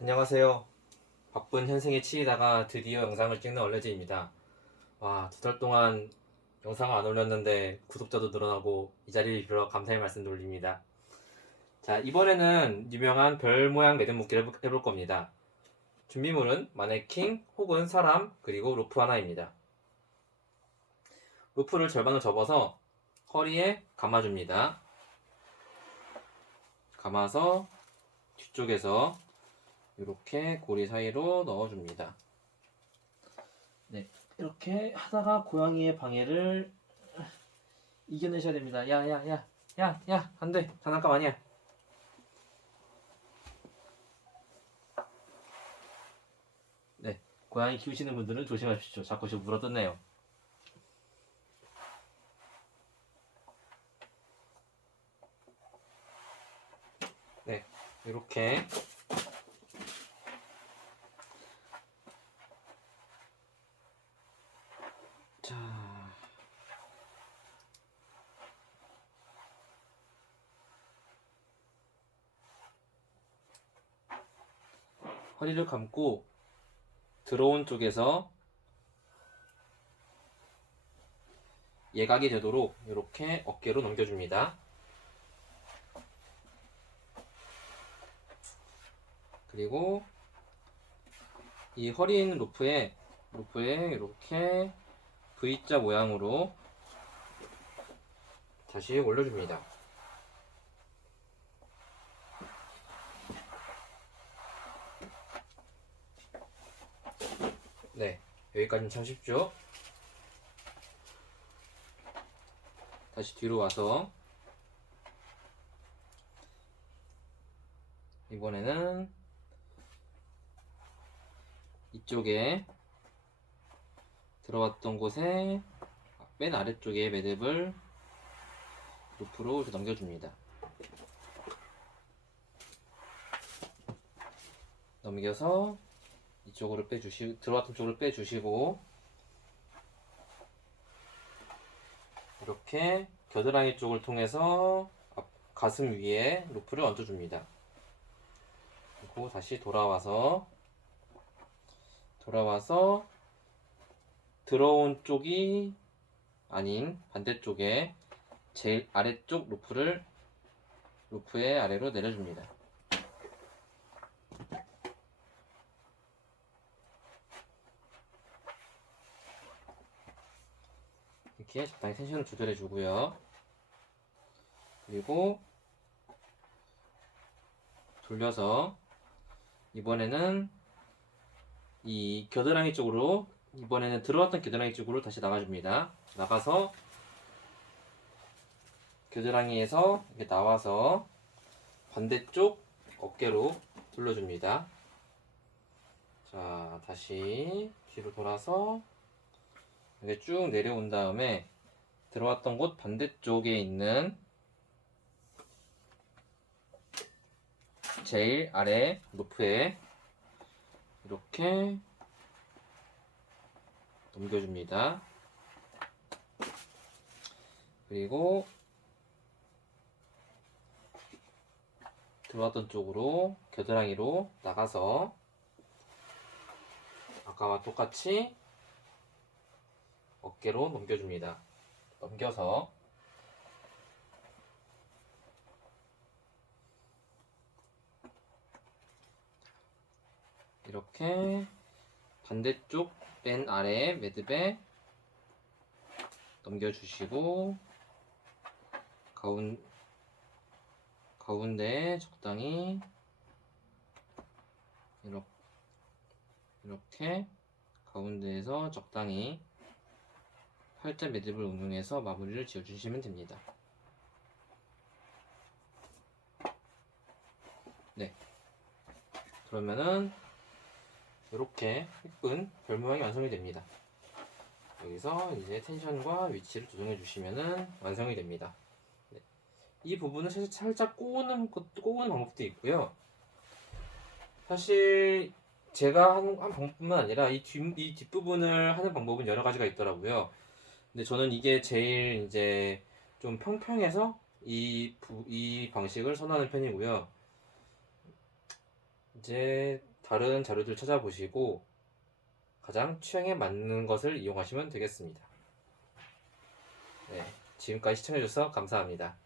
안녕하세요. 바쁜 현생에 치이다가 드디어 영상을 찍는 얼레즈입니다. 와, 두 달 동안 영상을 안 올렸는데 구독자도 늘어나고 이 자리를 빌어 감사의 말씀 돌립니다. 자, 이번에는 유명한 별 모양 매듭 묶기를 해볼- 겁니다. 준비물은 마네킹 혹은 사람 그리고 로프 하나입니다. 로프를 절반을 접어서 허리에 감아줍니다. 감아서 뒤쪽에서 이렇게 고리 사이로 넣어줍니다. 네, 이렇게 하다가 고양이의 방해를 이겨내셔야 됩니다. 야, 야, 야, 야, 야, 안 돼. 장난감 아니야. 네, 고양이 키우시는 분들은 조심하십시오. 자꾸 저 물어뜯네요. 네, 이렇게 허리를 감고 들어온 쪽에서 예각이 되도록 이렇게 어깨로 넘겨줍니다. 그리고 이 허리에 있는 로프에 로프에 이렇게 V자 모양으로 다시 올려줍니다. 네, 여기까지는 참 쉽죠? 다시 뒤로 와서 이번에는 이쪽에 들어왔던 곳에 맨 아래쪽에 매듭을 루프로 이렇게 넘겨줍니다. 넘겨서 이쪽으로 빼주시 들어왔던 쪽으로 빼주시고 이렇게 겨드랑이 쪽을 통해서 앞- 가슴 위에 루프를 얹어줍니다. 그리고 다시 돌아와서 돌아와서 들어온 쪽이 아닌 반대쪽에 제일 아래쪽 루프를 루프의 아래로 내려줍니다. 이렇게 적당히 텐션을 조절해 주고요. 그리고 돌려서 이번에는 이 겨드랑이 쪽으로 이번에는 들어왔던 겨드랑이 쪽으로 다시 나가줍니다. 나가서 겨드랑이에서 이렇게 나와서 반대쪽 어깨로 돌려줍니다. 자, 다시 뒤로 돌아서 이렇게 쭉 내려온 다음에 들어왔던 곳 반대쪽에 있는 제일 아래 루프에 이렇게 넘겨줍니다. 그리고 들어왔던 쪽으로 겨드랑이로 나가서 아까와 똑같이 어깨로 넘겨줍니다. 넘겨서 이렇게 반대쪽 맨 아래 매듭에 넘겨주시고 가운 가운데에 적당히 이렇게, 이렇게 가운데에서 적당히 팔자 매듭을 응용해서 마무리를 지어주시면 됩니다. 네. 그러면은 이렇게 예쁜 별 모양이 완성이 됩니다. 여기서 이제 텐션과 위치를 조정해 주시면은 완성이 됩니다. 네. 이 부분은 사실 살짝 꼬우는 것, 꼬우는 방법도 있고요. 사실 제가 한, 한 방법뿐만 아니라 이, 뒷, 이 뒷부분을 하는 방법은 여러 가지가 있더라고요. 근데 저는 이게 제일 이제 좀 평평해서 이, 부, 이 방식을 선호하는 편이고요. 이제 다른 자료들 찾아보시고 가장 취향에 맞는 것을 이용하시면 되겠습니다. 네, 지금까지 시청해주셔서 감사합니다.